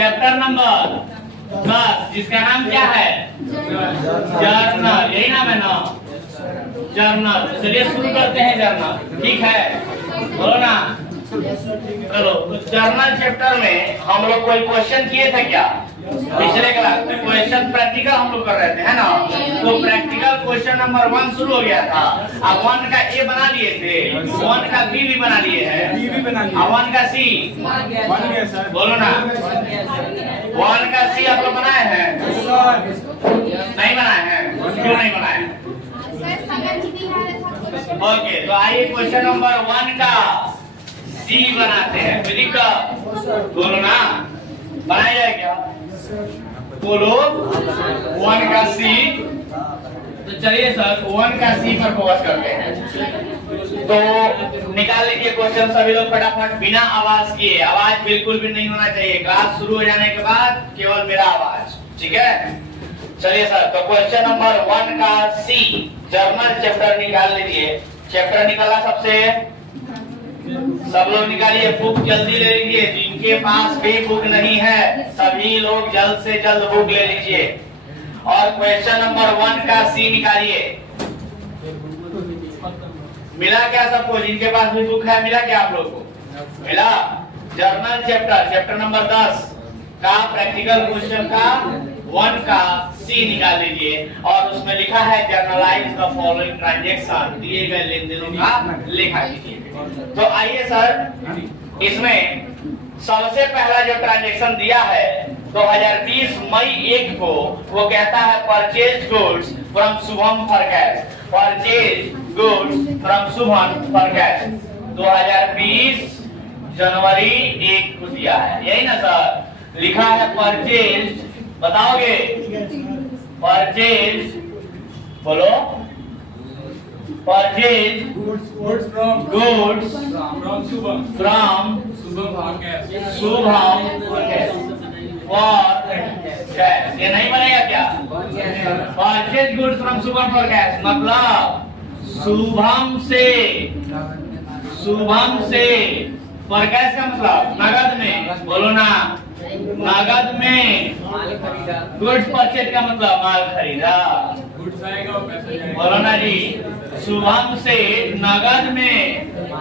Chapter number 10 जिसका नाम क्या है? जर्नल। यही नाम है ना? जर्नल। चलिए शुरू करते हैं जर्नल। ठीक है, बोलो ना। चलो, तो जर्नल चैप्टर में हम लोग कोई क्वेश्चन किए थे क्या? पिछले क्लास में क्वेश्चन प्रैक्टिकल हम लोग कर रहे थे, है ना? तो प्रैक्टिकल क्वेश्चन नंबर 1 शुरू हो गया था। अब 1 का ए बना लिए थे, 1 का बी भी बना लिए हैं, बी भी बना लिया, 1 का सी बन गया सर। बोलो ना। 1 का सी आप लोग बनाए हैं? नहीं बनाए हैं? क्यों नहीं बनाए? ओके, तो आइए क्वेश्चन नंबर 1 का सी बनाते हैं। विदिक का बोलो ना, बनाया जाए क्या? बोलो 1 का सी। तो चलिए सर 1 का सी पर फोकस करते हैं। तो निकाल लीजिए क्वेश्चन सभी लोग फटाफट, बिना आवाज किए। आवाज बिल्कुल भी नहीं होना चाहिए। क्लास शुरू हो जाने के बाद केवल मेरा आवाज, ठीक है? चलिए सर, तो क्वेश्चन नंबर 1 का सी जर्नल चैप्टर निकाल लीजिए। चैप्टर निकाला सबसे? सब लोग निकालिए, बुक जल्दी ले लीजिए। जिनके पास भी बुक नहीं है सभी लोग जल्द से जल्द बुक ले लीजिए और क्वेश्चन नंबर 1 का सी निकालिए। मिला क्या सबको? जिनके पास भी बुक है मिला क्या आप लोग को? मिला। जर्नल चैप्टर नंबर 10 का प्रैक्टिकल क्वेश्चन का 1 का सी निकाल लीजिए और उसमें लिखा है जर्नलाइज द फॉलोइंग ट्रांजैक्शन, दिए गए लेन देनों का लेखा कीजिए। तो आइए सर, इसमें सबसे पहला जो ट्रांजैक्शन दिया है 2020 मई 1 को, वो कहता है purchase goods from Shubham for cash. Purchase goods from Shubham for cash 2020 जनवरी 1 को दिया है, यही ना सर? लिखा है परचेज, बताओगे? परचेज बोलो। Purchase goods from Shubham Shubham for cash. ये नहीं बनेगा क्या? Purchase goods from Shubham for cash मतलब शुभम से फॉर कैश का मतलब नगद में। बोलो ना, नगद में। गुड्स परचेज का मतलब माल खरीदा। गुड्स आएगा और पैसा जाएगा। बोलो ना जी, शुभम से नगद में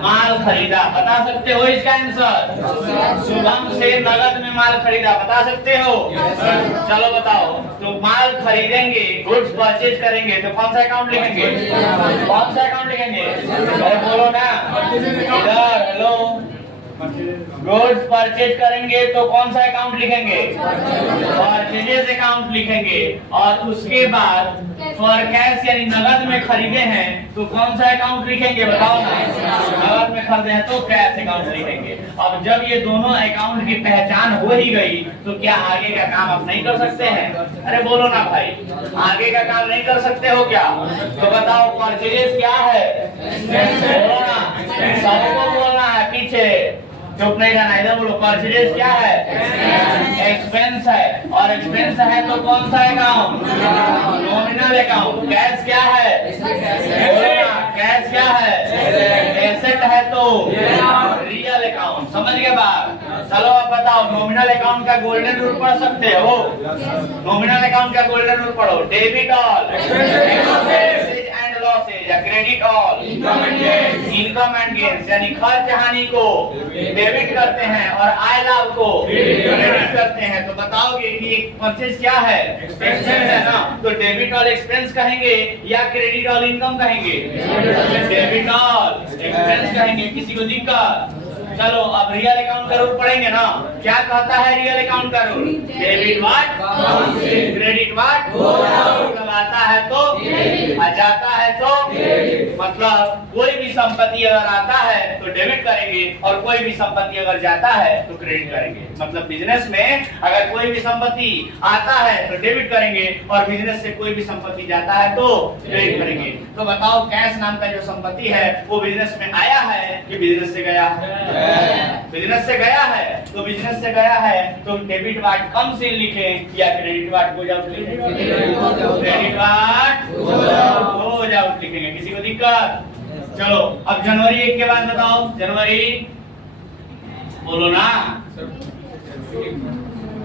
माल खरीदा। बता सकते हो इसका आंसर? शुभम से नगद में माल खरीदा, बता सकते हो? चलो बताओ। तो माल खरीदेंगे, गुड्स परचेज करेंगे तो कौन सा अकाउंट लिखेंगे? कौन सा अकाउंट लिखेंगे? बोलो ना इधर। हेलो, गुड्स परचेज करेंगे तो कौन सा अकाउंट लिखेंगे? परचेजेस अकाउंट लिखेंगे। और उसके बाद फॉर कैश यानी नगद में खरीदे हैं तो कौन सा अकाउंट लिखेंगे? बताओ ना। नगद में खरीदे हैं तो कैश अकाउंट लिखेंगे। अब जब ये दोनों अकाउंट की पहचान हो ही गई तो क्या आगे का काम आप नहीं कर सकते हैं? अरे बोलो ना भाई, आगे का काम नहीं कर सकते हो क्या? तो बताओ परचेजेस क्या है? बोलो ना, सबको बोलना है, पीछे चुप नहीं रहना, इधर बोलो। परचेज क्या है? एक्सपेंस है, और एक्सपेंस है तो कौन सा अकाउंट? Nominal account. कैश क्या है? कैश क्या है? एसेट है तो रियल अकाउंट। समझ गए बात? चलो अब बताओ, नॉमिनल अकाउंट का गोल्डन रूल पढ़ सकते हो? नॉमिनल अकाउंट का गोल्डन रूल पढ़ो। डेबिट ऑल एंड लॉसेज या credit all income and gains, यानी खर्च हानि को डेबिट करते हैं और आय लाभ को क्रेडिट करते हैं। तो बताओगे कि परचेज क्या है? एक्सपेंस है ना? तो डेबिट ऑल एक्सपेंस कहेंगे या क्रेडिट ऑल इनकम कहेंगे? डेबिट ऑल एक्सपेंस कहेंगे। किसी को दिक्कत? चलो अब रियल अकाउंट का रूल पढ़ेंगे ना। क्या कहता है रियल अकाउंट का rule? Debit what, credit what. मतलब आता है तो जाता है तो, मतलब कोई भी संपत्ति अगर आता है तो डेबिट करेंगे और कोई भी संपत्ति अगर जाता है तो क्रेडिट करेंगे। मतलब बिजनेस में अगर कोई भी संपत्ति आता है तो डेबिट करेंगे और बिजनेस से कोई भी संपत्ति जाता है तो क्रेडिट करेंगे। तो बताओ कैश नाम का जो संपत्ति है वो बिजनेस में आया है कि बिजनेस से गया है? बिजनेस से गया है। तो बिजनेस से गया है तो डेबिट वाट कम से लिखें या क्रेडिट वाट गोज आउट लिखें? क्रेडिट वाट गोज आउट लिखेंगे। किसी को दिक्कत? चलो अब जनवरी 1 के बाद बताओ। जनवरी बोलो ना,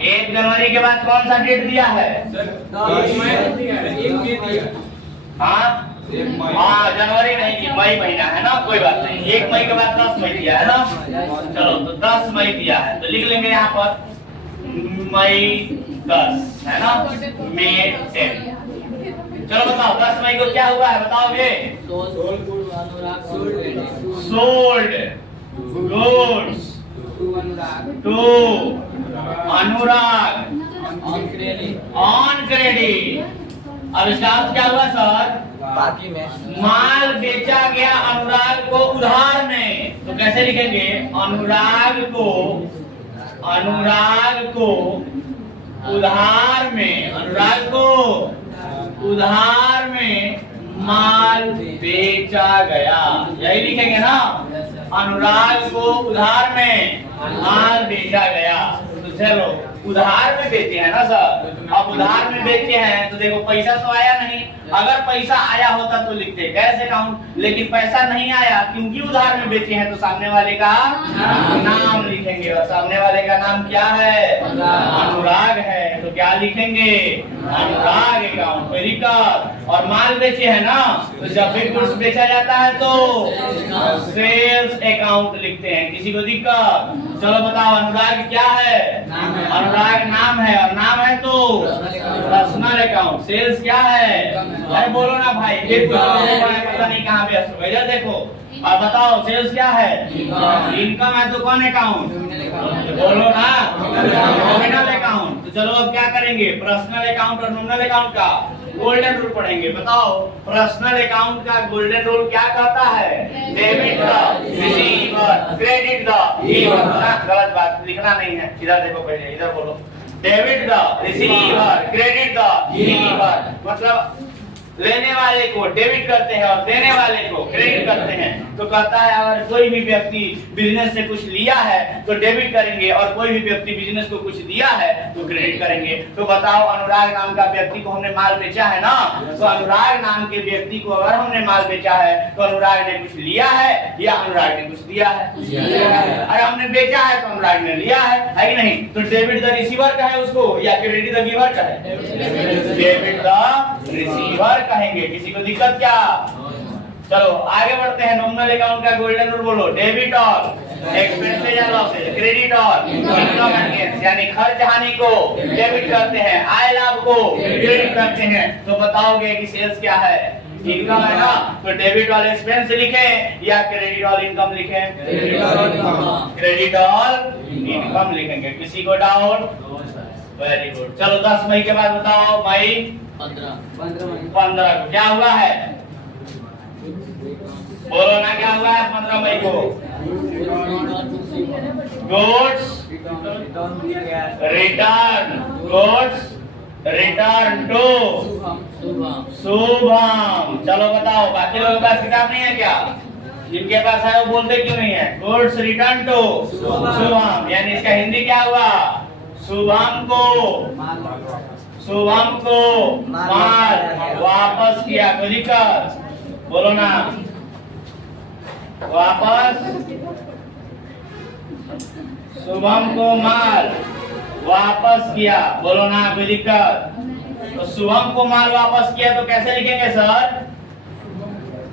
1 जनवरी के बाद कौन सा डेट दिया है? सर 1 मई दिया है, 1 मई दिया है। हाँ हाँ, जनवरी नहीं जी, मई महीना है ना, कोई बात नहीं। 1 मई के बाद 10 मई दिया है ना। चलो तो 10 मई दिया है तो लिख लेंगे यहाँ पर मई 10 है ना, मई 10। चलो बताओ 10 मई को क्या हुआ है, बताओगे? Sold goods to Anurag on credit. अब इसका अर्थ क्या हुआ सर? बाकी में माल बेचा गया अनुराग को उधार में। तो कैसे लिखेंगे? अनुराग को उधार में, अनुराग को उधार में माल बेचा गया, यही लिखेंगे ना। अनुराग को उधार में माल बेचा गया। तो चलो उधार में बेचे हैं ना सर। अब उधार में बेचे हैं तो देखो पैसा तो आया नहीं। अगर पैसा आया होता तो लिखते कैश अकाउंट, लेकिन पैसा नहीं आया क्योंकि उधार में बेचे हैं तो सामने वाले का नाम लिखेंगे। और सामने वाले का नाम क्या है? अनुराग है। तो क्या लिखेंगे? अनुराग अकाउंट पे रिकॉर्ड। और माल बेचे है ना, तो जब भी गुड्स बेचा जाता है तो सेल्स अकाउंट लिखते हैं। किसी को दिक्कत? चलो बताओ अनुराग क्या है? अनुराग नाम है, और नाम है तो पर्सनल अकाउंट। सेल्स क्या है? अरे बोलो ना भाई, फिर पता नहीं कहाँ पे है। इधर देखो और बताओ सेल्स क्या है? इनकम है तो कौन अकाउंट? बोलो ना, नॉमिनल अकाउंट। तो चलो अब क्या करेंगे? पर्सनल अकाउंट और नॉमिनल अकाउंट का गोल्डन रूल पढ़ेंगे। बताओ पर्सनल अकाउंट का गोल्डन रूल क्या कहता है? Debit the receiver, credit the giver. गलत बात लिखना नहीं है, इधर देखो पहले, इधर बोलो। Debit the receiver, credit the giver. मतलब लेने वाले को डेबिट करते हैं और देने वाले को क्रेडिट करते हैं। तो कहता है अगर कोई भी व्यक्ति बिजनेस से कुछ लिया है तो डेबिट करेंगे, और कोई भी व्यक्ति बिजनेस को कुछ दिया है तो क्रेडिट करेंगे। तो बताओ अनुराग नाम का व्यक्ति को हमने माल बेचा है ना, तो अनुराग नाम के व्यक्ति को अगर हमने माल बेचा है तो अनुराग ने कुछ लिया है या अनुराग ने कुछ दिया है? अगर हमने बेचा है तो अनुराग ने लिया है कि नहीं? तो डेबिट द रिसीवर का है उसको या क्रेडिट द गिवर का है? डेबिट द रिसीवर कहेंगे। किसी को दिक्कत क्या? चलो आगे बढ़ते हैं। नॉमिनल अकाउंट का गोल्डन रूल बोलो। डेबिट और एक्सपेंसेस या लॉसेस, क्रेडिट और इनकम एंड गेन्स, यानी खर्च हानि को डेबिट करते हैं, आय लाभ को क्रेडिट करते हैं। तो बताओगे कि सेल्स क्या है? इनकम है ना, तो डेबिट और एक्सपेंस लिखे या क्रेडिट और इनकम लिखे? क्रेडिट और इनकम लिखेंगे। किसी को डाउट? Very good. चलो 10 मई के बाद बताओ। मई 15 को क्या हुआ है? बोलो ना क्या हुआ है 15 मई को? Goods return to Shubham. चलो बताओ बाकी लोगों के पास किताब नहीं है क्या? जिनके पास है वो बोलते क्यों नहीं है? गुड्स रिटर्न टू शुभम, यानी इसका हिंदी क्या हुआ? शुभम को माल वापस किया। कोई दिक्कत? बोलो ना, वापस। शुभम को माल वापस किया। बोलो ना, कोई दिक्कत? तो शुभम को माल वापस किया तो कैसे लिखेंगे सर?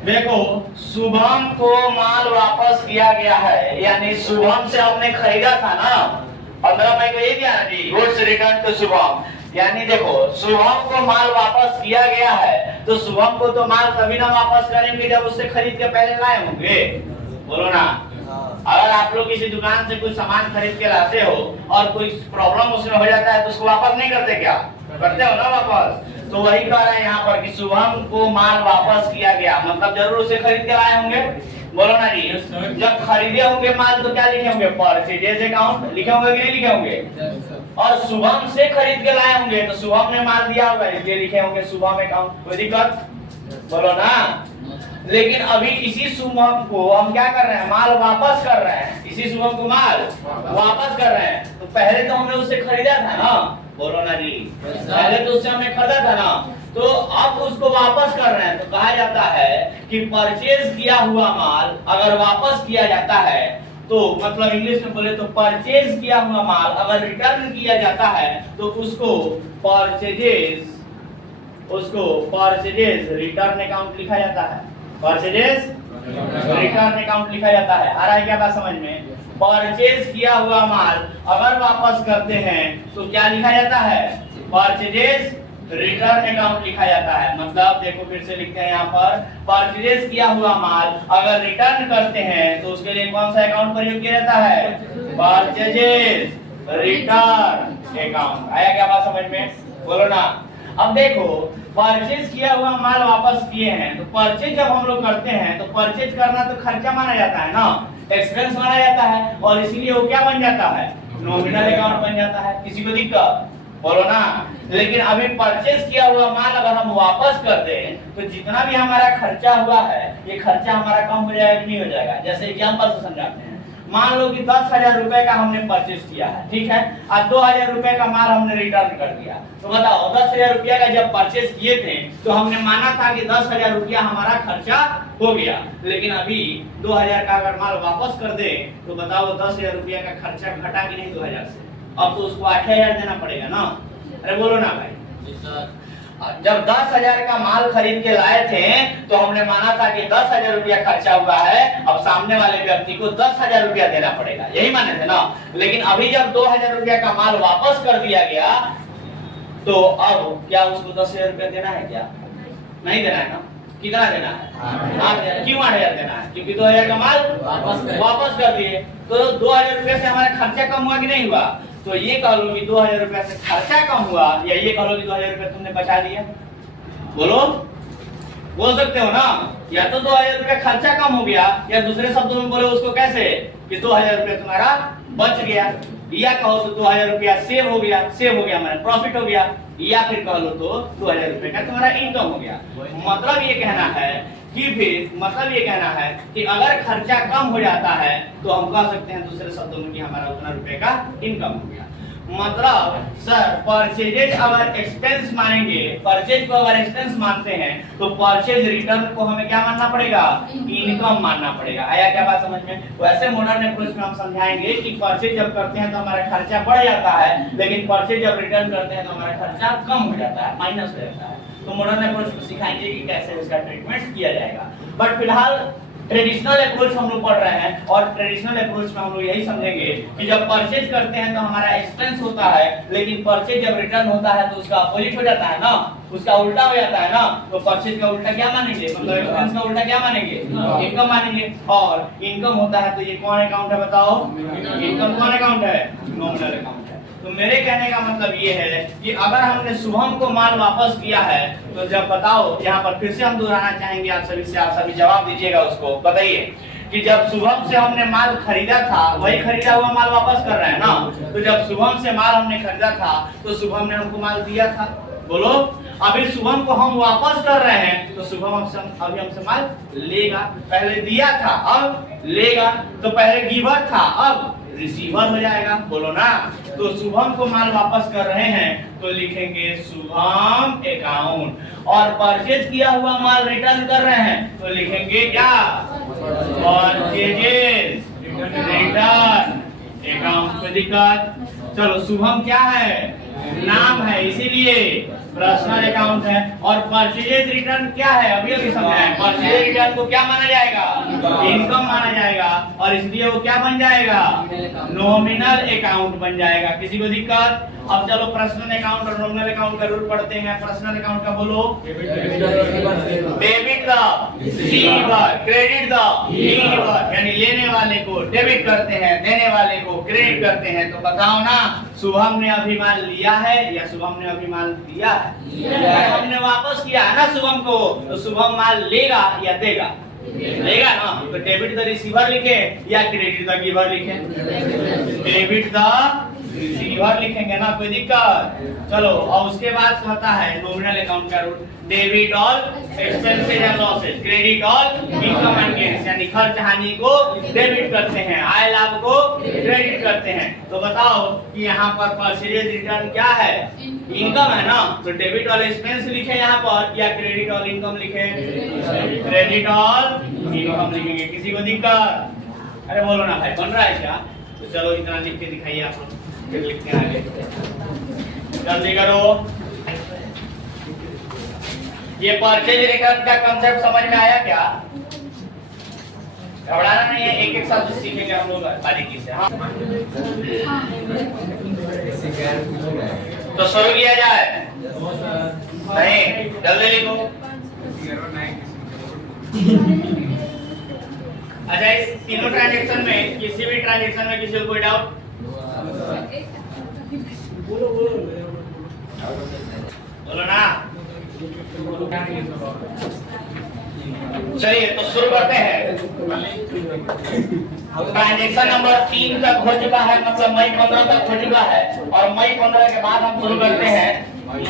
देखो शुभम को माल वापस किया गया है, यानी शुभम से हमने खरीदा था ना 15 मई को, ये क्या है जी? Goods return to Shubham. यानी देखो शुभम को माल वापस किया गया है तो शुभम को तो माल कभी ना वापस करेंगे जब उससे खरीद के पहले लाए होंगे। बोलो ना, अगर आप लोग किसी दुकान से कुछ सामान खरीद के लाते हो और कोई प्रॉब्लम उसमें हो जाता है तो उसको वापस नहीं करते क्या? करते हो ना वापस। तो वही कह रहा है यहाँ पर कि शुभम को माल वापस किया गया, मतलब जरूर उसे खरीद के लाए होंगे। बोलो ना जी, जब खरीदे होंगे माल तो क्या लिखे होंगे? परचेज अकाउंट लिखे होंगे कि नहीं लिखे होंगे? और शुभम से खरीद के लाए होंगे तो शुभम ने माल दिया होगा इसलिए लिखे होंगे शुभम अकाउंट। कोई दिक्कत? बोलो ना। लेकिन अभी इसी शुभम को हम क्या कर रहे हैं? माल वापस कर रहे हैं। इसी शुभम को माल वापस कर रहे हैं। तो पहले तो हमने उससे खरीदा था ना। बोलो ना जी, पहले तो उससे हमने खरीदा था ना, तो अब उसको वापस कर रहे हैं। तो कहा जाता है कि परचेज किया हुआ माल अगर वापस किया जाता है तो मतलब इंग्लिश में बोले तो परचेज किया हुआ माल अगर रिटर्न किया जाता है तो उसको परचेजेस रिटर्न अकाउंट लिखा जाता है। परचेजेस रिटर्न अकाउंट लिखा जाता है। आ रहा है क्या बात समझ में? परचेज किया हुआ माल अगर वापस करते हैं तो क्या लिखा जाता है? परचेजेस रिटर्न अकाउंट लिखा जाता है। मतलब देखो फिर से लिखते हैं यहाँ पर, परचेज किया हुआ माल अगर रिटर्न करते हैं तो उसके लिए कौन सा अकाउंट प्रयोग किया जाता है? Purchases return account. आया क्या बात समझ में? बोलो ना। अब देखो परचेज किया हुआ माल वापस किए हैं तो परचेज जब हम लोग करते हैं तो परचेज करना तो खर्चा माना जाता है ना, एक्सपेंस माना जाता है, और इसीलिए वो क्या बन जाता है? नॉमिनल अकाउंट बन जाता है। किसी को दिक्कत? बोलो ना। लेकिन अभी परचेज किया हुआ माल अगर हम वापस कर दें तो जितना भी हमारा खर्चा हुआ है ये खर्चा हमारा कम हो जाएगा कि नहीं हो जाएगा? जैसे एग्जांपल से समझाते हैं। मान लो कि 10,000 रुपए का हमने परचेज किया है, ठीक है, और 2,000 रुपए का माल हमने रिटर्न कर दिया। तो बताओ 10,000 रुपया का जब परचेज किए थे तो हमने माना था कि 10,000 रुपया हमारा खर्चा हो गया, लेकिन अभी 2,000 का अगर माल वापस कर दे तो बताओ 10,000 रुपया का खर्चा घटा कि नहीं 2,000 से? अब तो उसको 8,000 देना पड़ेगा ना। अरे बोलो ना भाई। जब 10,000 का माल खरीद के लाए थे तो हमने माना था कि 10,000 रुपया खर्चा हुआ है, अब सामने वाले व्यक्ति को 10,000 रुपया देना पड़ेगा, यही माने थे ना। लेकिन अभी जब 2,000 रुपया का माल वापस कर दिया गया तो अब क्या उसको 10,000 रुपया देना है? क्या नहीं देना है ना? कितना देना है? 8,000। क्यों 8,000 देना है? क्योंकि 2,000 का माल वापस कर दिए तो 2,000 रुपया से हमारा खर्चा कम हुआ कि नहीं हुआ? तो ये कह लो कि 2,000 रुपया से खर्चा कम हुआ, या ये कह लो कि 2,000 रुपया तुमने बचा लिया। बोलो, बोल सकते हो ना। या तो 2,000 रुपया खर्चा कम हो गया, या दूसरे शब्दों में बोलो उसको कैसे कि 2,000 रुपया तुम्हारा बच गया, या कहो तो 2,000 रुपया सेव हो गया हमारा प्रॉफिट हो गया, या फिर कह लो तो 2,000 रुपये का तुम्हारा इनकम हो गया। मतलब ये कहना है कि अगर खर्चा कम हो जाता है तो हम कह सकते हैं दूसरे शब्दों में कि हमारा उतना रुपए का इनकम हो गया। मतलब सर परचेजेज अगर एक्सपेंस मानेंगे, परचेज को अगर एक्सपेंस मानते हैं तो परचेज रिटर्न को हमें क्या मानना पड़ेगा? इनकम मानना पड़ेगा। आया क्या बात समझ में? वैसे मॉडर्न अप्रोच में हम समझाएंगे कि परचेज जब करते हैं तो हमारा खर्चा बढ़ जाता है, लेकिन परचेज जब रिटर्न करते हैं तो हमारा खर्चा कम हो जाता है, माइनस हो जाता है। तो मॉडर्न अप्रोच में सिखाएंगे कि कैसे इसका ट्रीटमेंट किया जाएगा। बट फिलहाल ट्रेडिशनल अप्रोच हम लोग पढ़ रहे हैं, और ट्रेडिशनल अप्रोच में हम लोग यही समझेंगे कि जब परचेज करते हैं तो हमारा एक्सपेंस होता है, लेकिन परचेज जब रिटर्न होता है तो उसका अपोजिट हो जाता है ना, उसका उल्टा हो जाता है ना। तो परचेज का उल्टा क्या मानेंगे? मतलब एक्सपेंस का उल्टा क्या मानेंगे? इनकम मानेंगे। और इनकम होता है तो ये कौन अकाउंट है बताओ? इनकम कौन अकाउंट है? नॉमिनल अकाउंट है। तो मेरे कहने का मतलब ये है कि अगर हमने शुभम को माल वापस किया है तो जब बताओ, यहाँ पर फिर से हम दोहराना चाहेंगे आप सभी से, आप सभी जवाब दीजिएगा उसको। बताइए कि जब शुभम से हमने माल खरीदा था, वही खरीदा हुआ माल वापस कर रहे हैं ना। तो जब शुभम से माल हमने खरीदा था तो शुभम ने हमको माल दिया था। बोलो, अभी शुभम को हम वापस कर रहे हैं तो शुभम अभी हमसे माल लेगा। पहले दिया था अब लेगा, तो पहले गिवर था अब रिसीवर हो जाएगा। बोलो ना। तो शुभम को माल वापस कर रहे हैं तो लिखेंगे शुभम अकाउंट, और परचेज किया हुआ माल रिटर्न कर रहे हैं तो लिखेंगे क्या? Purchases return account. कोई दिक्कत? चलो, शुभम क्या है? नाम है, इसीलिए पर्सनल अकाउंट है। और परचेज रिटर्न क्या है? अभी समझाए। परचेज रिटर्न को क्या माना जाएगा? इनकम माना जाएगा, और इसलिए वो क्या बन जाएगा? नॉमिनल अकाउंट बन जाएगा। किसी को दिक्कत? अब चलो पर्सनल अकाउंट और नॉमिनल अकाउंट का रूल पढ़ते हैं। पर्सनल अकाउंट का बोलो। Debit the receiver, credit the giver, यानी लेने वाले को डेबिट करते हैं, देने वाले को क्रेडिट करते हैं। तो बताओ ना, शुभम ने अभी माल लिया है या शुभम ने अभी माल दिया है? हमने वापस किया है ना शुभम को, तो शुभम माल लेगा या देगा? लेगा ना। तो डेबिट द रिसीवर लिखे या क्रेडिट द गिवर लिखे? डेबिट द रिसीवर लिखेंगे ना, कोई दिक्कत? चलो, और उसके बाद कहता है नॉमिनल अकाउंट का rule, debit all expenses and losses, credit all income and gains, यानी खर्च हानि को डेबिट करते हैं, आय लाभ को क्रेडिट करते हैं। तो बताओ कि यहाँ पर परचेज रिटर्न क्या है? इनकम है ना। तो डेबिट ऑल एक्सपेंस लिखे यहाँ पर या क्रेडिट ऑल इनकम लिखे? क्रेडिट ऑल इनकम लिखेंगे। किसी को दिक्कत? अरे बोलो ना भाई, बन रहा है क्या? तो चलो इतना लिख के दिखाइए आप लोग, फिर लिखते हैं आगे। जल्दी करो। ये परचेज रिटर्न का कंसेप्ट समझ में आया क्या? घबराना नहीं है, एक एक साथ सीखेंगे हम लोग बारीकी से। हाँ तो शुरू किया जाए? नहीं, जल्दी लिखो। अच्छा, इस तीनों ट्रांजैक्शन में किसी भी ट्रांजैक्शन में किसी को कोई डाउट? बोलो ना। चलिए तो शुरू करते हैं। ट्रांजैक्शन नंबर 3 तक हो चुका है, मतलब मई 15 तक हो चुका है, और मई 15 के बाद हम शुरू करते हैं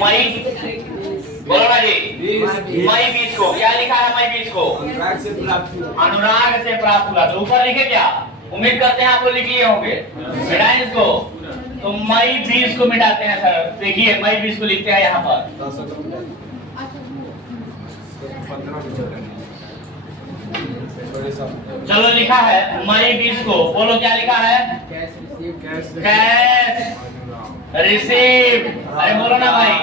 मई, बोलो ना जी, मई 20 को। क्या लिखा है मई 20 को? अनुराग से प्राप्त हुआ। तो ऊपर लिखे क्या? उम्मीद करते हैं आप लोग लिख लिए होंगे, मिटाएं इसको। तो मई 20 को मिटाते हैं सर। देखिए मई 20 को लिखते हैं यहाँ पर। चलो लिखा है मई 20 को, बोलो क्या लिखा है? Cash receive. अरे बोलो ना भाई,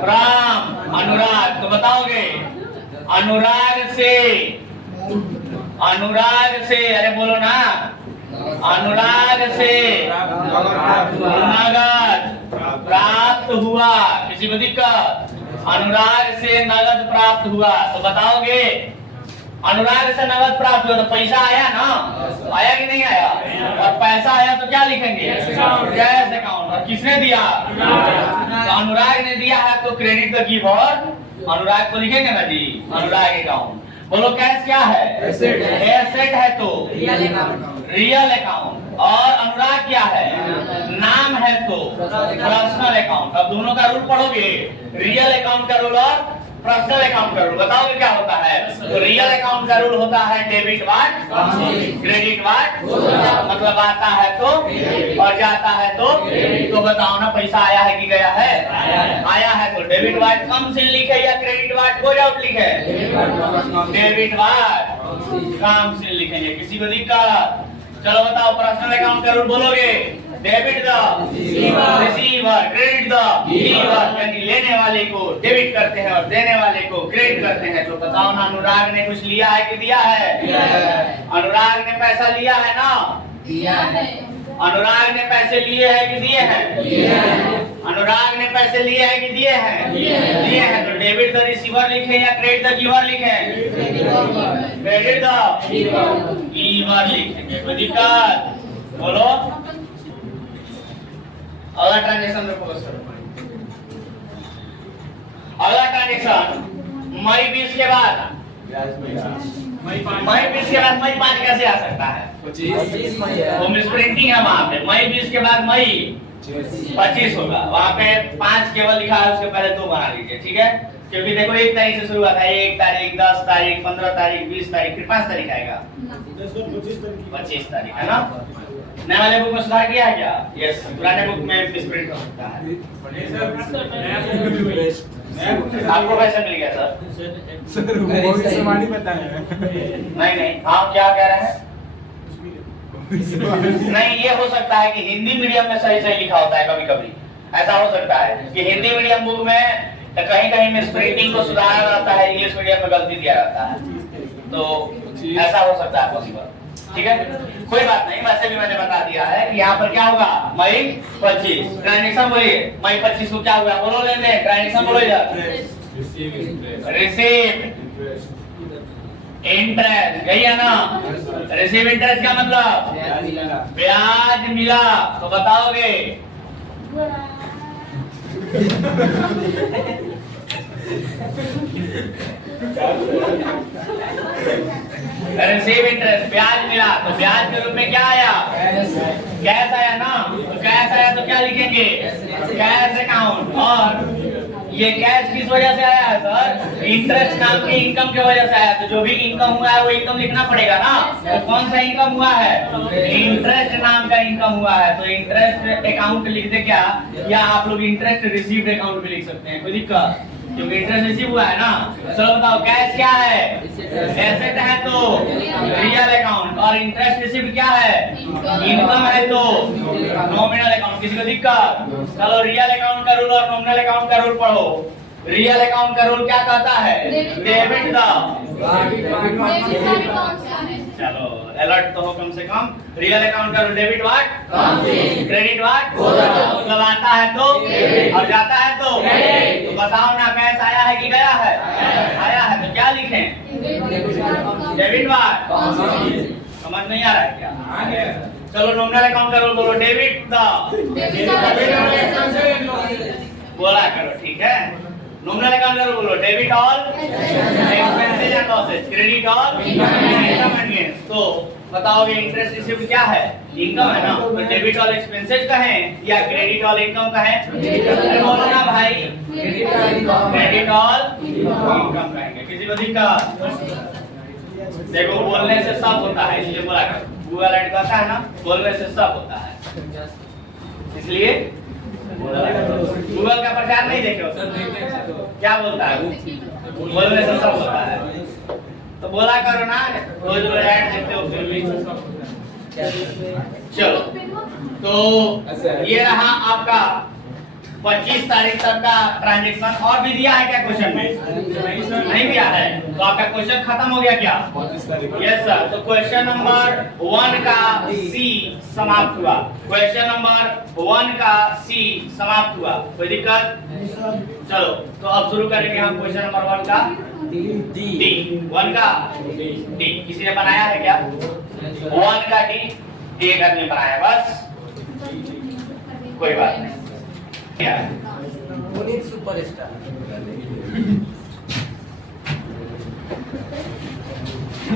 फ्रॉम अनुराग। तो बताओगे अनुराग से, अरे बोलो ना, अनुराग से नगद प्राप्त हुआ। किसी को दिक्कत? अनुराग से नगद प्राप्त हुआ। तो बताओगे अनुराग से नगद प्राप्त हुआ, तो पैसा आया ना? आया कि नहीं आया? और पैसा आया तो क्या लिखेंगे? Cash account. और किसने दिया? तो अनुराग ने दिया है, तो क्रेडिट द गिवर अनुराग को लिखेंगे ना जी, अनुराग अकाउंट। बोलो कैश क्या है? एसेट है, तो रियल अकाउंट। और अनुराग क्या है? नाम है, तो पर्सनल अकाउंट। अब दोनों का रूल पढ़ोगे, रियल अकाउंट का रूल और पर्सनल अकाउंट का रूल। बताओगे क्या होता है? तो रियल अकाउंट का रूल होता है डेबिट वाट, क्रेडिट वाट, मतलब आता है तो और जाता है तो। तो बताओ ना, पैसा आया है कि गया है? आया है, तो डेबिट वाट कम से लिखे या क्रेडिट वाट गो आउट लिखे? डेबिट वाट कम से लिखेंगे। किसी को दिक्कत? चलो बताओ, पर्सनल अकाउंट का रूल बोलोगे? Debit the receiver, credit the giver, यानी लेने वाले को डेबिट करते हैं और देने वाले को क्रेडिट करते हैं। तो बताओ ना, अनुराग ने कुछ लिया है कि दिया है? अनुराग ने पैसा लिया है ना? दिया है। अनुराग ने पैसे लिए हैं कि दिए हैं? अनुराग ने पैसे लिए हैं कि दिए हैं? दिए हैं। तो डेबिट द रिसीवर लिखे या क्रेडिट द गिवर लिखे? क्रेडिट द गिवर लिखेंगे। कोई दिक्कत? बोलो। अगला ट्रांजैक्शन में फोकस करो। अगला ट्रांजैक्शन मई 20 के बाद, मई 20 के बाद मई 5 कैसे आ सकता है? 25 मई है, वो मिसप्रिंटिंग है वहां पे। मई 20 के बाद मई 25 होगा। वहां पे 5 केवल लिखा है, उसके पहले 2 बना लीजिए, ठीक है? क्योंकि देखो 1 तारीख से शुरू हुआ था, 1 तारीख, 10 तारीख, 15 तारीख, 20 तारीख, फिर 5 तारीख आएगा, 25 तारीख है ना? नए वाले बुक में सुधार किया है क्या? यस, पुराने बुक में मिसप्रिंट हो सकता है। आपको कैसे मिल गया सर? नहीं, हाँ क्या कह रहे हैं? नहीं, ये हो सकता है कि हिंदी मीडियम में सही लिखा होता है, कभी कभी ऐसा हो सकता है कि हिंदी मीडियम बुक में कहीं कहीं मिसप्रिंटिंग को सुधारा जाता है, इंग्लिश मीडियम में गलती दिया जाता है, तो ऐसा हो सकता है पॉसिबल। ठीक है, कोई बात नहीं, वैसे भी मैंने बता दिया है कि यहाँ पर क्या होगा, मई 25। ट्रांजैक्शन बोलिए, मई 25 को क्या हुआ, बोलो लेने, ट्रांजैक्शन बोलो इधर, रिसीव इंटरेस्ट, यही है ना? रिसीव इंटरेस्ट क्या मतलब? ब्याज मिला। तो बताओगे रिसीव इंटरेस्ट, ब्याज मिला। तो ब्याज के रूप में क्या आया? कैश आया ना? तो कैश आया तो क्या लिखेंगे? Cash account. और ये कैश किस वजह से आया है सर? इंटरेस्ट नाम की इनकम की वजह से आया। तो जो भी इनकम हुआ है वो इनकम लिखना पड़ेगा ना? तो कौन सा इनकम हुआ है? इंटरेस्ट नाम का इनकम हुआ है। तो इंटरेस्ट अकाउंट लिख दे क्या, या आप लोग इंटरेस्ट रिसीव्ड अकाउंट भी लिख सकते हैं, कोई दिक्कत क्योंकि इंटरेस्ट रिसीव हुआ है ना। चलो बताओ कैश क्या है, एसेट है तो रियल अकाउंट, और इंटरेस्ट रिसीव क्या है, इनकम है तो नॉमिनल अकाउंट। किसी को दिक्कत? चलो रियल अकाउंट का रूल और नॉमिनल अकाउंट का रूल पढ़ो। रियल अकाउंट का रूल क्या कहता है, डेबिट द, चलो अलर्ट तो हो कम से कम। रियल अकाउंट का rule debit what, credit what, मतलब आता है तो और जाता है तो बताओ ना, कैश आया है कि गया है, आया है तो क्या लिखें, डेबिट व्हाट। समझ नहीं आ रहा है क्या? चलो नॉमिनल अकाउंट का रूल बोलो, डेबिट द, बोला करो ठीक है। नॉमिनल अकाउंट का रूल बोलो, debit all expenses and losses, credit all income and gains. तो बताओगे इंटरेस्ट रिसीव्ड क्या है, इनकम है ना, तो डेबिट ऑल एक्सपेंसेस कहें या क्रेडिट ऑल इनकम कहें, बोलो ना भाई, क्रेडिट ऑल इनकम कहेंगे। किसी को दिक्कत? देखो बोलने से सब होता है, इसलिए बोला कर, गूगल ऐड करता है ना, बोलने से सब होता है, इसलिए गूगल का प्रचार नहीं देखे हो सर, क्या बोलता है, बोलने से सब होता है, तो बोला करो ना, रोज रोज ऐड देखते हो फिर भी। चलो तो ये रहा आपका 25 तारीख तक का ट्रांजैक्शन। और भी दिया है क्या क्वेश्चन में? नहीं दिया है, तो आपका क्वेश्चन खत्म हो गया क्या? Yes sir. तो क्वेश्चन नंबर 1 का सी समाप्त हुआ, क्वेश्चन नंबर 1 का सी समाप्त हुआ। कोई दिक्कत? चलो तो अब शुरू करेंगे हम क्वेश्चन नंबर 1 का डी। 1 का डी किसी ने बनाया है क्या? 1 का डी एक आदमी बनाया बस, कोई बात नहीं। क्या पुनीत सुपरस्टार।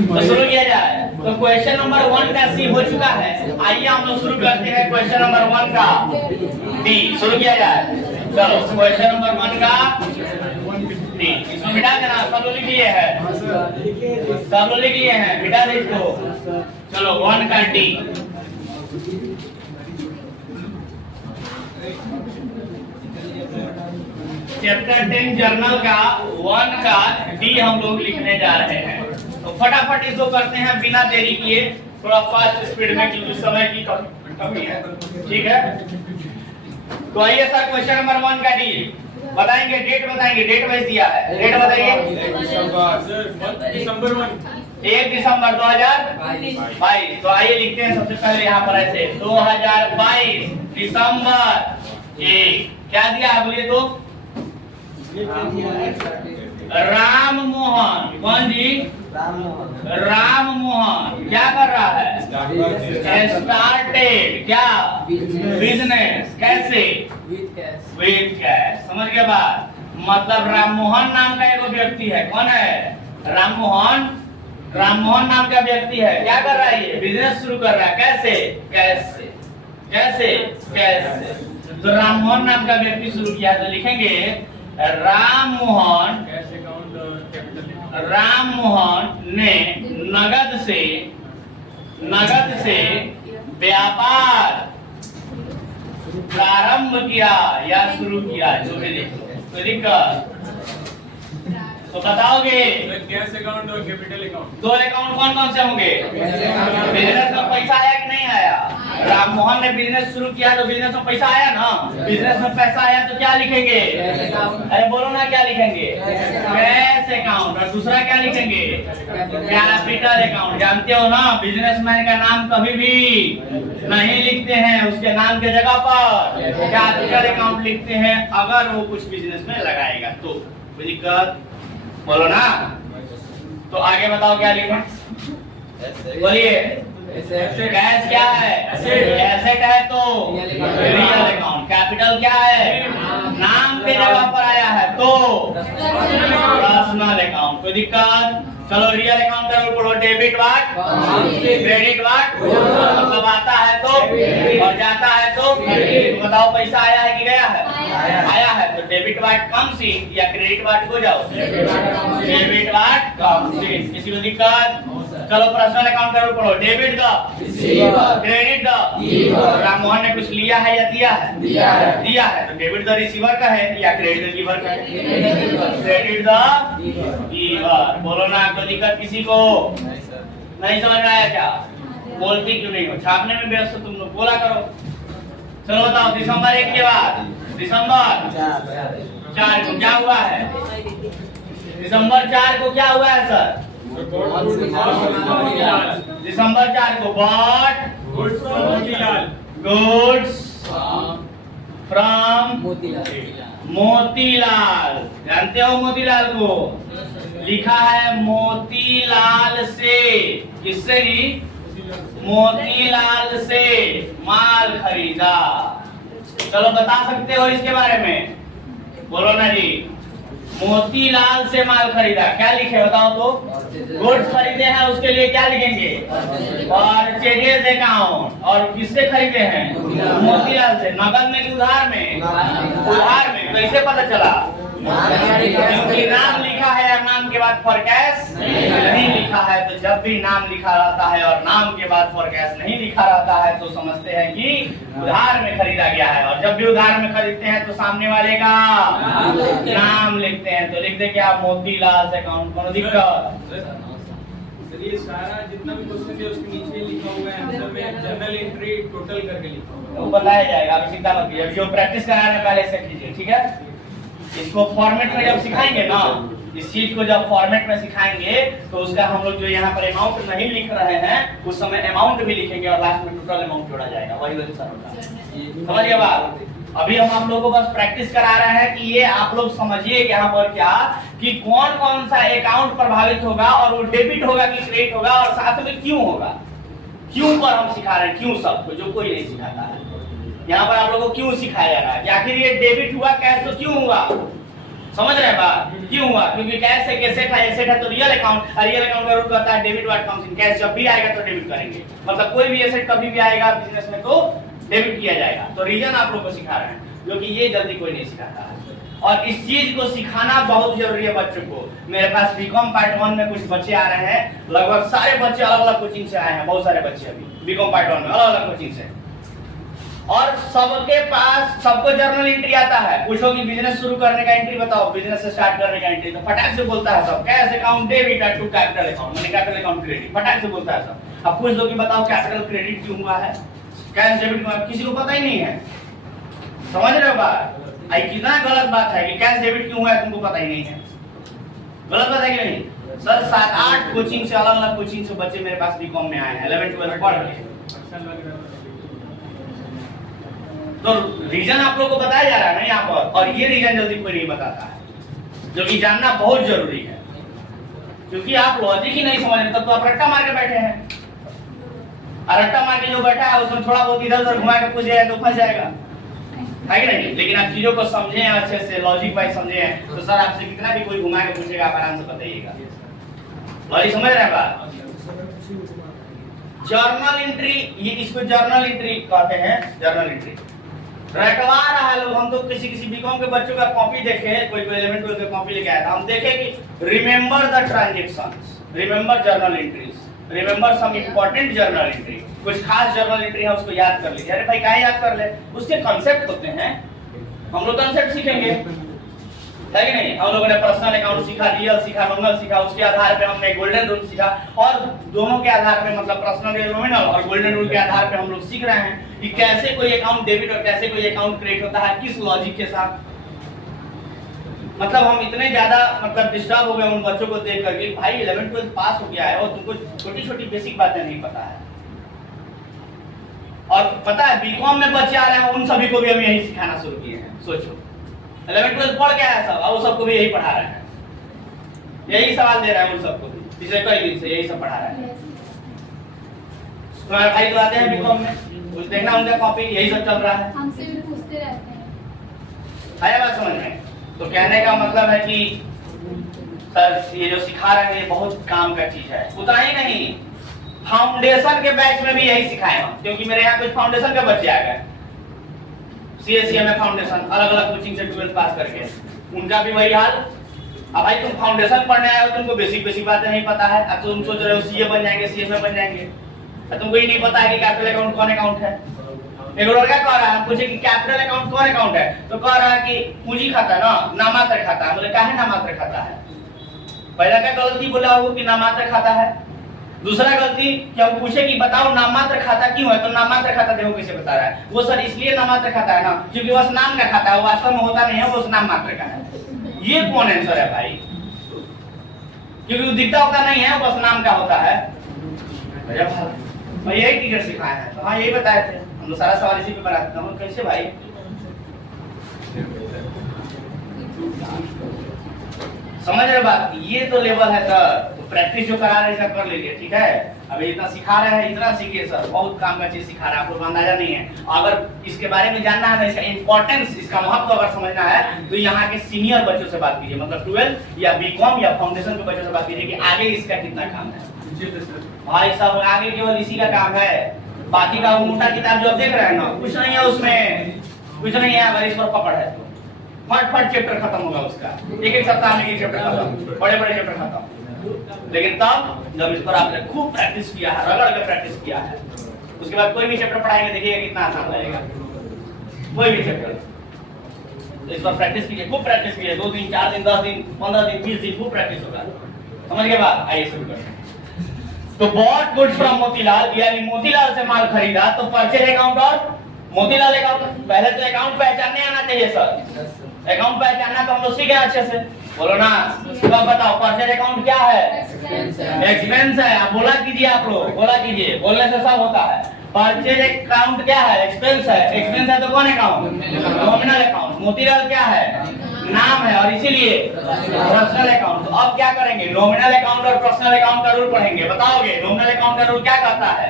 तो शुरू किया जाए। तो क्वेश्चन नंबर 1 का सी हो चुका है, आइए हम लोग शुरू करते हैं क्वेश्चन नंबर 1 का डी। शुरू किया जाए। चलो क्वेश्चन नंबर 1 का डी, इसको मिटा देना, सब लोग लिख लिए हैं, सब लोग लिख लिए हैं, मिटा दे इसको। चलो 1 का डी, चैप्टर 10 जर्नल का 1 का डी हम लोग लिखने जा रहे हैं। तो फटाफट इसको करते हैं बिना देरी किए, थोड़ा फास्ट स्पीड में, क्योंकि समय की कमी है, ठीक है। तो आइए सर क्वेश्चन नंबर 1 का डी बताएंगे, डेट बताएंगे, डेट वाइज दिया है, डेट बताइए। 1 दिसंबर 2022। तो आइए लिखते हैं सबसे पहले यहाँ पर ऐसे 2022 दिसंबर 1। क्या दिया है बोलिए तो? राम मोहन, कौन जी? राम मोहन क्या कर रहा है? स्टार्टेड क्या? बिजनेस। कैसे? With cash. समझ गए बात? मतलब राम मोहन नाम का एक व्यक्ति है, कौन है? राम मोहन। राम मोहन नाम का व्यक्ति है, क्या कर रहा है? ये बिजनेस शुरू कर रहा है। कैसे? कैश से। कैसे? कैश से। तो राम मोहन नाम का व्यक्ति शुरू किया, तो लिखेंगे राम मोहन ने नगद से व्यापार प्रारंभ किया या शुरू किया, जो भी देखो। तो दिक्कत तो बताओगे कैश अकाउंट और कैपिटल अकाउंट, दो अकाउंट कौन कौन से होंगे? बिजनेस में पैसा आया कि नहीं आया? राम मोहन ने बिजनेस शुरू किया तो बिजनेस में पैसा आया ना, बिजनेस में पैसा आया तो क्या लिखेंगे? अरे बोलो ना, क्या लिखेंगे? Cash account. और दूसरा क्या लिखेंगे? Capital account. जानते हो ना, बिजनेसमैन का नाम कभी भी नहीं लिखते हैं, उसके नाम के जगह पर कैपिटल अकाउंट लिखते हैं, अगर वो कुछ बिजनेस में लगाएगा तो। कोई दिक्कत? बोलो ना। तो आगे बताओ क्या लिखें? बोलिए। कैश क्या है? एसेट है तो रियल अकाउंट। कैपिटल क्या है? नाम के जगह पर आया है तो पर्सनल अकाउंट। कोई दिक्कत? चलो रियल अकाउंट का बोलो, डेबिट व्हाट, क्रेडिट व्हाट, मतलब आता है तो और जाता है तो। बताओ पैसा आया है कि गया है? आया है तो डेबिट व्हाट कम्स इन या क्रेडिट व्हाट हो जाओ, डेबिट व्हाट कम्स इन। किसी को दिक्कत? चलो पर्सनल अकाउंट का रूल पढ़ो। Debit the receiver, credit the giver. Ram Mohan ने कुछ लिया है या दिया है? दिया है। दिया है तो डेबिट द रिसीवर का है या क्रेडिट द गिवर का है? Credit the giver. बोलो ना, कोई दिक्कत किसी को नहीं समझ में आया क्या? बोलती क्यों नहीं हो? छापने में व्यस्त हो तुम लोग, बोला करो। चलो बताओ, दिसंबर 1 के बाद दिसंबर 4 को क्या हुआ है? दिसंबर 4 को क्या हुआ है सर? दिसंबर 4 को बॉट गुड्स फ्रॉम मोतीलाल। जानते हो मोतीलाल को? लिखा है मोतीलाल से। किससे जी? मोतीलाल से माल खरीदा। चलो बता सकते हो इसके बारे में? बोलो ना जी। मोतीलाल से माल खरीदा, क्या लिखे बताओ तो? गुड्स खरीदे हैं, उसके लिए क्या लिखेंगे? Purchases account. और किससे खरीदे हैं? मोतीलाल से। नकद में कि उधार में? उधार में। कैसे पता चला? क्योंकि नाम लिखा है और नाम के बाद फॉर कैश नहीं लिखा है। तो जब भी नाम लिखा रहता है और नाम के बाद फॉर कैश नहीं लिखा रहता है तो समझते हैं कि उधार में खरीदा गया है। और जब भी उधार में खरीदते हैं तो सामने वाले का नाम लिखते हैं। तो लिख दे क्या? मोतीलाल से अकाउंट। कोनो दिक्कत? ये सारा जितना भी क्वेश्चन है उसके नीचे लिखा हुआ है आंसर में जनरल एंट्री टोटल करके लिखा हुआ है। वो बताया जाएगा, आप चिंता मत कीजिए। जो प्रैक्टिस करा रहे हैं पहले से कीजिए, ठीक है? इसको फॉर्मेट में जब सिखाएंगे ना, इस चीज को जब फॉर्मेट में सिखाएंगे तो उसका हम लोग जो यहाँ पर अमाउंट नहीं लिख रहे हैं उस समय अमाउंट भी लिखेंगे और लास्ट में टोटल अमाउंट जोड़ा जाएगा। वही आंसर होगा। समझिए बात? अभी हम आप लोगों को बस प्रैक्टिस करा रहे हैं कि ये आप लोग समझिए यहाँ पर क्या कि कौन कौन सा अकाउंट प्रभावित होगा और वो डेबिट होगा कि क्रेडिट होगा और साथ में क्यों होगा। क्यों पर हम सिखा रहे हैं, क्यों सबको, जो कोई नहीं सिखाता है। यहाँ पर आप लोगों को क्यों सिखाया जा रहा है कि आखिर ये डेबिट हुआ, कैश तो क्यों हुआ? समझ रहे हैं बात? क्यों हुआ? क्योंकि कैश एक एसेट है, एसेट है तो रियल अकाउंट, और रियल अकाउंट का रूल कहता है debit what comes in cash. जब भी आएगा तो डेबिट करेंगे, मतलब कोई भी एसेट कभी भी आएगा बिजनेस में तो डेबिट किया जाएगा। तो रीजन आप लोग को सिखा रहे हैं, जो कि ये जल्दी कोई नहीं सिखाता है। और इस चीज को सिखाना बहुत जरूरी है बच्चों को। मेरे पास बीकॉम पार्ट 1 में कुछ बच्चे आ रहे हैं, लगभग सारे बच्चे अलग अलग कोचिंग से आए हैं। बहुत सारे बच्चे अभी बीकॉम पार्ट 1 में अलग अलग कोचिंग से, और सबके पास सबको जर्नल एंट्री आता है। पूछो कि बिजनेस शुरू करने का एंट्री बताओ, बिजनेस से स्टार्ट करने का एंट्री, तो फटाक से बोलता है सब cash account debit to capital account, माने कैपिटल अकाउंट क्रेडिट, फटाक से बोलता है सब। अब पूछ दो कि बताओ कैपिटल क्रेडिट क्यों हुआ है, कैश डेबिट क्यों हुआ, किसी को पता ही नहीं है। समझ रहे हो बात? आई कितना गलत बात है कि कैश डेबिट क्यों हुआ है तुमको पता ही नहीं है। गलत बात है कि नहीं? सर 7-8 कोचिंग से, अलग अलग कोचिंग से बच्चे मेरे पास बीकॉम में आए हैं 11-12 पढ़ के। तो रीजन आप लोगों को बताया जा रहा है ना यहाँ पर, और ये रीजन जल्दी कोई नहीं बताता है, जो कि जानना बहुत जरूरी है। क्योंकि आप लॉजिक ही नहीं समझ रहे तब तो आप रट्टा मार के बैठे हैं, और रट्टा मार के जो बैठा है उसमें थोड़ा बहुत इधर उधर घुमा के पूछ जाए तो फंस जाएगा, है कि नहीं? लेकिन आप चीजों को समझे हैं अच्छे से, लॉजिक वाइज समझे हैं, तो सर आपसे कितना भी कोई घुमा के पूछेगा आप आराम से बताइएगा। लॉजिक समझ रहे हैं बात? जर्नल एंट्री, ये इसको जर्नल एंट्री कहते हैं। जर्नल एंट्री रटवा रहा है लोग। हम तो किसी बीकॉम के बच्चों का कॉपी देखे, कोई 11-12 का कॉपी लेके आया था, हम देखे कि remember the transactions, remember journal entries, remember some important journal entry, कुछ खास जर्नल एंट्री है उसको याद कर लीजिए। अरे भाई काहे याद कर ले, उसके कांसेप्ट होते हैं, हम लोग कांसेप्ट सीखेंगे, है कि नहीं? हम लोगों ने पर्सनल अकाउंट सीखा, रियल सीखा, नॉमिनल सीखा, उसके आधार पे हमने गोल्डन रूल सीखा, और दोनों के आधार पे मतलब पर्सनल रियल नॉमिनल और गोल्डन रूल के आधार पे हम लोग सीख रहे हैं कि कैसे कोई अकाउंट डेबिट और कैसे कोई अकाउंट क्रेडिट होता है, किस लॉजिक के साथ। मतलब हम इतने ज्यादा मतलब डिस्टर्ब हो गए उन बच्चों को देख करके, भाई 11-12 पास हो गया है और तुमको छोटी छोटी बेसिक बातें नहीं पता है। और पता है बीकॉम में बच्चे आ रहे हैं, उन सभी को भी हम यही सिखाना शुरू किए हैं। सोचो 11-12 पढ़ के आया सब, और सबको भी यही पढ़ा रहे हैं, यही सवाल दे रहा है उन सबको भी, पिछले कई दिन से यही सब पढ़ा रहा है। तुम्हारे भाई तो आते हैं बीकॉम में, कुछ देखना उनका कॉपी, यही सब चल रहा है, हमसे भी पूछते रहते हैं। आया बात समझ में? तो कहने का मतलब है कि सर ये जो सिखा रहे हैं ये बहुत काम का चीज है। उतना ही नहीं, फाउंडेशन के बैच में भी यही सिखाए हम, क्योंकि मेरे यहाँ कुछ फाउंडेशन के बच्चे आ गए, CSCM में फाउंडेशन अलग अलग कोचिंग से 12th पास करके, उनका भी वही हाल। अब भाई तुम फाउंडेशन पढ़ने आए हो, तुमको बेसिक बेसिक बातें नहीं पता है। अब तुम सोच रहे हो सीए बन जाएंगे, सीएफए बन जाएंगे, तुमको ये नहीं पता है कि कैपिटल अकाउंट कौन अकाउंट है। एक लड़का कह रहा है, पूछे कि कैपिटल अकाउंट कौन अकाउंट है, तो कह रहा है कि पूंजी खाता ना, नामात्र खाता है। बोले काहे नामात्र खाता है? पहला क्या गलती बोला हो कि नामात्र खाता है। दूसरा गलती कि हम पूछे कि बताओ नामात्र खाता क्यों है, तो नामात्र खाता देखो कैसे बता रहा है। वो सर इसलिए नामात्र खाता है ना क्योंकि बस नाम का खाता है, वास्तव में होता नहीं है, वो उस नाम मात्र का है। ये कौन आंसर है भाई? क्योंकि वो दिखता होता नहीं है, बस नाम का होता है। मैं यही टीचर सिखाया है, तो हाँ यही बताए थे हम लोग। सारा सवाल इसी पे बनाते हैं। कैसे भाई? समझ रहे बात? ये तो लेवल है सर, तो प्रैक्टिस जो करा रहे हैं कर लीजिए, ठीक है। अभी इतना सिखा रहे हैं, इतना सीखिए सर, बहुत काम का चीज सिखा रहा है, आपको अंदाजा नहीं है। अगर इसके बारे में जानना है, इसका इंपॉर्टेंस, इसका महत्व अगर समझना है, तो यहाँ के सीनियर बच्चों से बात कीजिए, मतलब 12 या बीकॉम या फाउंडेशन के बच्चों से बात कीजिए कि आगे इसका कितना काम है। भाई साहब आगे केवल इसी का काम है, बाकी का मोटा किताब जो आप देख रहे हैं ना, कुछ नहीं है उसमें, कुछ नहीं है। अगर इस पर पकड़ है तो फट चैप्टर खत्म होगा उसका, एक सप्ताह में एक चैप्टर खत्म, बड़े बड़े चैप्टर खत्म। लेकिन तब जब इस पर आपने खूब प्रैक्टिस किया है, रगड़ के प्रैक्टिस किया है, उसके बाद कोई भी चैप्टर पढ़ाएंगे, देखिएगा कितना आसान लगेगा कोई भी चैप्टर। तो इस पर प्रैक्टिस कीजिए, खूब प्रैक्टिस कीजिए, 2 दिन 4 दिन 10 दिन 15 दिन 20 दिन खूब प्रैक्टिस होगा। समझ के बाद आइए शुरू करते हैं। तो बॉट गुड्स फ्रॉम मोतीलाल, यानी मोतीलाल से माल खरीदा, तो परचेज अकाउंट और मोतीलाल अकाउंट। पहले तो अकाउंट पहचानने आना चाहिए सर, अकाउंट पहचानना तो हम लोग सीखे अच्छे से, बोलो ना। तो बताओ परचेज अकाउंट क्या है? एक्सपेंस है। आप बोला कीजिए, आप लोग बोला कीजिए, बोलने से सब होता है। परचेज अकाउंट क्या है? एक्सपेंस है। एक्सपेंस है तो कौन अकाउंट? Nominal account. मोतीलाल क्या है? नाम है, और इसीलिए पर्सनल अकाउंट। तो अब क्या करेंगे? नॉमिनल अकाउंट और पर्सनल अकाउंट का रूल पढ़ेंगे। बताओगे नॉमिनल अकाउंट का रूल क्या कहता है?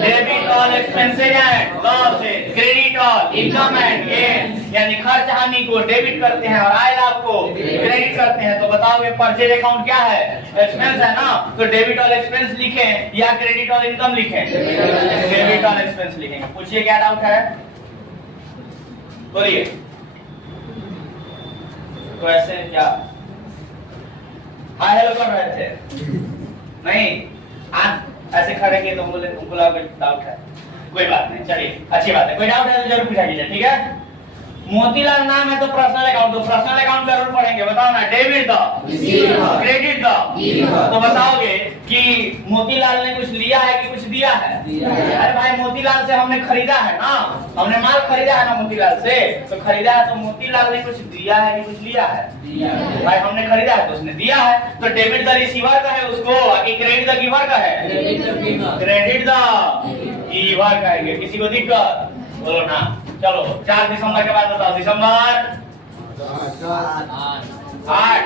Debit all expenses and losses, credit all income and gain, यानी खर्च हानि को डेबिट करते हैं और आय लाभ को क्रेडिट करते हैं। तो बताओगे परचेज अकाउंट क्या है? एक्सपेंस है ना, तो डेबिट ऑल एक्सपेंस लिखें या क्रेडिट ऑल इनकम लिखें? डेबिट ऑल एक्सपेंस लिखेंगे। पूछिए क्या डाउट है, बोलिए। तो ऐसे क्या हाय हेलो कर रहे थे? नहीं, आप ऐसे खड़े किए तो बोले तुमको लगा डाउट है। कोई बात नहीं, चलिए अच्छी बात है। कोई डाउट है तो जरूर पूछा कीजिए, ठीक है। मोतीलाल नाम है तो पर्सनल अकाउंट, तो पर्सनल अकाउंट का रूल पढ़ेंगे। बताओ ना, डेबिट द, क्रेडिट द। तो बताओगे कि मोतीलाल ने कुछ लिया है कि कुछ दिया है? अरे भाई मोतीलाल से हमने खरीदा है ना, हमने माल खरीदा है ना मोतीलाल से, तो खरीदा है तो मोतीलाल ने कुछ दिया है कि कुछ लिया है? भाई हमने खरीदा है तो उसने दिया है, तो डेबिट द रिसीवर का है उसको, आगे क्रेडिट द गिवर का है? क्रेडिट द गिवर का है। किसी को दिक्कत? बोलो ना। चलो 4 दिसंबर के बाद बताओ, दिसंबर 8।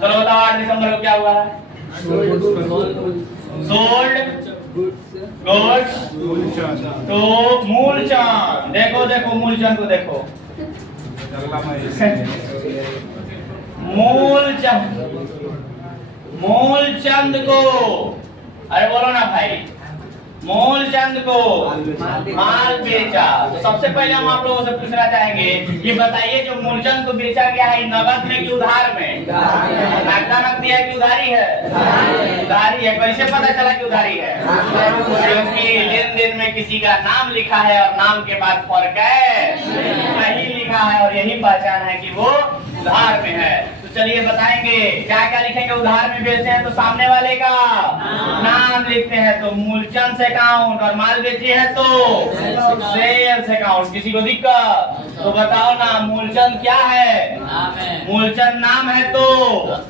चलो बताओ 8 दिसंबर को क्या हुआ? सोल्ड गुड्स तो मूलचंद। देखो देखो मूलचंद को देखो, मूलचंद को, अरे बोलो ना भाई, मूलचंद को माल बेचा। तो सबसे पहले हम आप लोगों से पूछना चाहेंगे कि बताइए जो मूलचंद को बेचा गया है, नगद में कि उधार में? नकदी है कि उधारी है? उधारी है। कैसे पता चला कि उधारी है? क्योंकि लेन देन में किसी का नाम लिखा है और नाम के बाद फर्क है नहीं लिखा है, और यही पहचान है कि वो उधार में है। तो चलिए बताएंगे क्या क्या लिखेंगे। उधार में बेचते हैं तो सामने वाले का नाम लिखते हैं, तो मूलचंद अकाउंट, और माल बेचे हैं तो सेल्स अकाउंट। किसी को दिक्कत? तो बताओ ना, मूलचंद क्या है? मूलचंद नाम है तो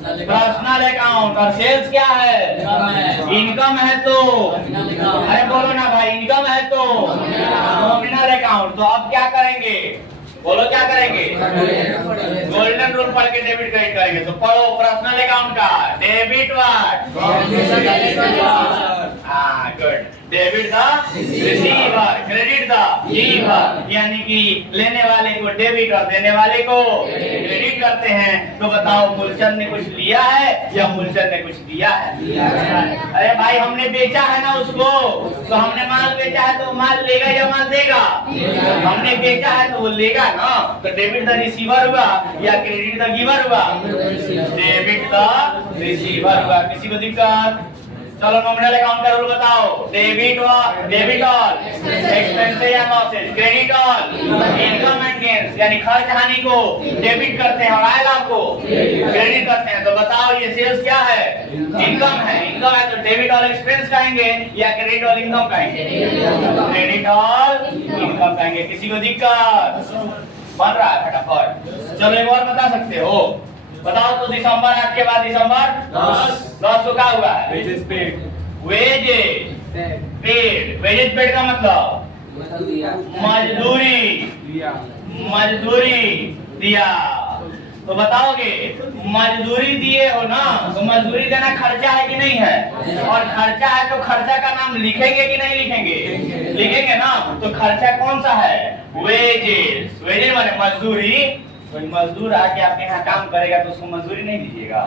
पर्सनल अकाउंट, और सेल्स क्या है? इनकम है तो, अरे बोलो ना भाई, इनकम है तो नॉमिनल अकाउंट। तो अब क्या करेंगे? बोलो क्या करेंगे? गोल्डन रूल पढ़ के डेबिट क्रेडिट करेंगे। तो पढ़ो पर्सनल अकाउंट का डेबिट व्हाट? हाँ good. Debit the receiver, credit the giver, यानी कि लेने वाले को डेबिट और देने वाले को क्रेडिट करते हैं। तो बताओ मूलचंद ने कुछ लिया है या मूलचंद ने कुछ दिया है? अरे भाई हमने बेचा है ना उसको, तो हमने माल बेचा है तो माल लेगा या माल देगा? हमने बेचा है तो वो लेगा ना। तो डेबिट द रिसीवर हुआ या क्रेडिट द गिवर हुआ? डेबिट द रिसीवर हुआ। किसी को दिक्कत? चलो नॉमिनल अकाउंट का रूल बताओ। डेबिट ऑल एक्सपेंसेस या losses, credit all income and gains, यानी खर्च हानि को डेबिट करते हैं और आय लाभ को क्रेडिट करते हैं। तो बताओ ये सेल्स क्या है? इनकम है। इनकम है तो डेबिट ऑल एक्सपेंस कहेंगे या क्रेडिट ऑल इनकम कहेंगे? क्रेडिट ऑल इनकम कहेंगे। किसी को दिक्कत? बन रहा है फटाफट। चलो एक और बता सकते हो, बताओ तो दिसंबर 8 के बाद दिसंबर 10 को क्या हुआ है? Wages paid. वेजेस पेड का मतलब मजदूरी दिया। तो बताओगे मजदूरी दिए हो ना, तो मजदूरी देना खर्चा है कि नहीं है? और खर्चा है तो खर्चा का नाम लिखेंगे कि नहीं लिखेंगे? लिखेंगे ना। तो खर्चा कौन सा है? वेजेस। वेजेस माने मजदूरी। कोई मजदूर आके आपके यहाँ काम करेगा तो उसको मजदूरी नहीं दीजिएगा?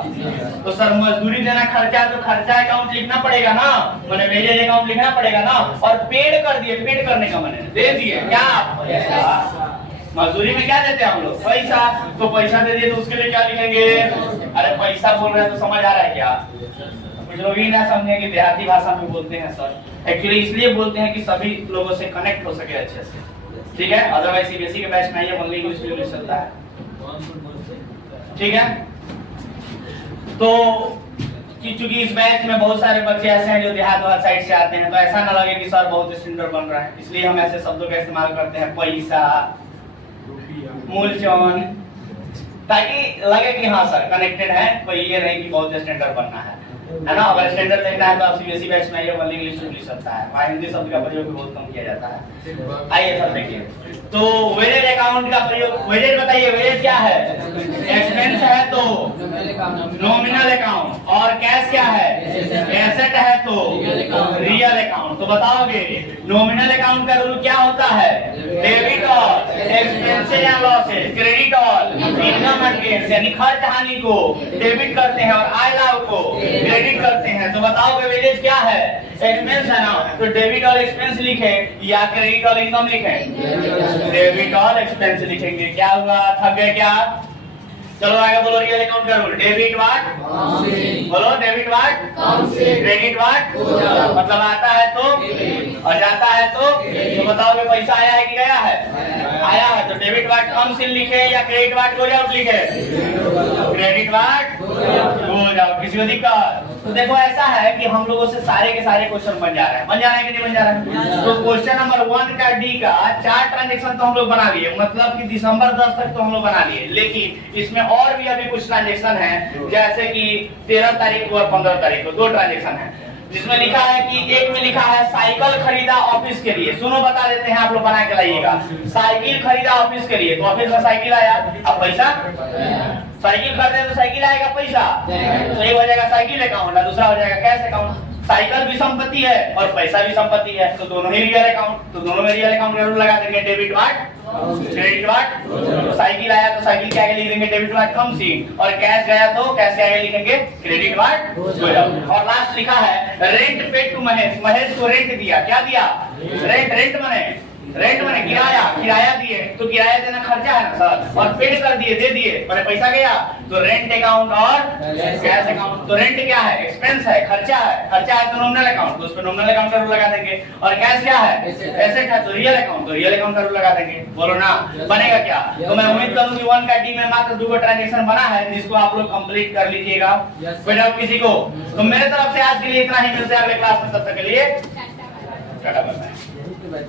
तो सर मजदूरी देना खर्चा, तो खर्चा अकाउंट लिखना पड़ेगा ना, मैंने वेजेज अकाउंट लिखना पड़ेगा ना। और पेड कर दिए, पेड करने का मैंने दे दिए क्या? मजदूरी में क्या देते हैं हम लोग? पैसा। तो पैसा दे दिए तो उसके लिए क्या लिखेंगे? अरे पैसा बोल रहे हैं तो समझ आ रहा है क्या? कुछ लोग ही ना समझे कि देहाती भाषा में बोलते हैं सर। एक्चुअली इसलिए बोलते हैं कि सभी लोगों से कनेक्ट हो सके अच्छे से, ठीक है? अदरवाइज सीबीएसई के बैच में ये ओनली इंग्लिश में चलता है, ठीक है? तो चूंकि इस बैच में बहुत सारे बच्चे ऐसे हैं जो देहात वाला साइड से आते हैं, तो ऐसा ना लगे कि सर बहुत स्टैंडर्ड बन रहा है, इसलिए हम ऐसे शब्दों का इस्तेमाल करते हैं, पैसा, मूलचंद, ताकि लगे कि हाँ सर कनेक्टेड है, कोई ये नहीं कि बहुत स्टैंडर्ड बनना है ना? अगर स्टैंडर्ड देखना है तो आप सीबीएसई बैच में ये ओनली इंग्लिश में लिख सकता है, वहाँ हिंदी शब्द का प्रयोग भी बहुत कम किया जाता है। आइए सर देखिए, तो वेजेज अकाउंट का प्रयोग, वेजेज बताइए वेजेज क्या है? एक्सपेंस है तो नॉमिनल अकाउंट, और कैश क्या है? एसेट है तो रियल अकाउंट। तो बताओगे नॉमिनल अकाउंट का रूल क्या होता है? Debit all expenses and losses, credit all income and gains, यानी खर्च हानि को डेबिट करते हैं और आय लाभ को क्रेडिट करते हैं। तो बताओगे वेजेज क्या है? एक्सपेंस है ना, तो डेबिट ऑल एक्सपेंस लिखे या क्रेडिट ऑल इनकम लिखे? डेबिट ऑल एक्सपेंस लिखेंगे। क्या हुआ? थक गए क्या? चलो आगे बोलो रियल अकाउंट का रूल। Debit what? बोलो डेबिट व्हाट? Credit what? मतलब आता है तो और जाता है तो बताओगे पैसा आया है कि गया है? आया है तो डेबिट व्हाट कम्स इन लिखे या क्रेडिट व्हाट गोज आउट लिखे? Credit what goes out. किसी को दिक्कत? तो देखो ऐसा है कि हम लोगों से सारे के सारे क्वेश्चन बन जा रहे हैं, बन जा रहे हैं कि नहीं बन जा रहे हैं? तो क्वेश्चन नंबर 1 का डी का 4 ट्रांजैक्शन तो हम लोग बना लिए, मतलब कि दिसंबर 10 तक तो हम लोग बना लिए, लेकिन इसमें और भी अभी कुछ ट्रांजैक्शन है, जैसे कि 13 तारीख को और 15 तारीख को 2 ट्रांजैक्शन है, जिसमें लिखा है कि एक में लिखा है साइकिल खरीदा ऑफिस के लिए। सुनो बता देते हैं, आप लोग बना के लाइएगा। साइकिल खरीदा ऑफिस के लिए, तो ऑफिस में साइकिल आया, अब पैसा? साइकिल खरीदे तो साइकिल आएगा, पैसा तो एक हो जाएगा साइकिल अकाउंट और दूसरा हो जाएगा कैश अकाउंट। साइकिल भी संपत्ति है और पैसा भी संपत्ति है, तो दोनों ही रियल अकाउंट, तो दोनों में रियल अकाउंट जरूर लगा देंगे। Debit what? Credit what? तो साइकिल आया तो साइकिल के आगे लिख देंगे डेबिट व्हाट कम्स इन, और कैश गया तो कैश के आगे लिखेंगे क्रेडिट व्हाट गोज आउट। और लास्ट लिखा है rent paid to Mahesh, Mahesh को रेंट दिया। क्या दिया? रेंट। रेंट माने किराया, किराया दिए तो किराया देना खर्चा है ना सर, और पेड कर दिए, दे दिए, मैंने पैसा गया, तो रेंट अकाउंट और कैश अकाउंट। तो रेंट क्या है? एक्सपेंस है, खर्चा है, खर्चा है तो नॉमिनल अकाउंट, तो उस पे नॉमिनल अकाउंट का रूल लगा देंगे। और कैश क्या है? एसेट है, तो रियल अकाउंट, तो रियल अकाउंट का रूल लगा देंगे। बोलो ना बनेगा क्या? तो मैं उम्मीद करूं कि 1 का डी में मात्र 2 ट्रांजैक्शन बना है, जिसको आप लोग कंप्लीट कर लीजिएगा। कोई डाउट किसी को? तो मेरे तरफ से आज के लिए इतना ही, मिलते हैं अगले क्लास में, तब तक के लिए टाटा बाय बाय।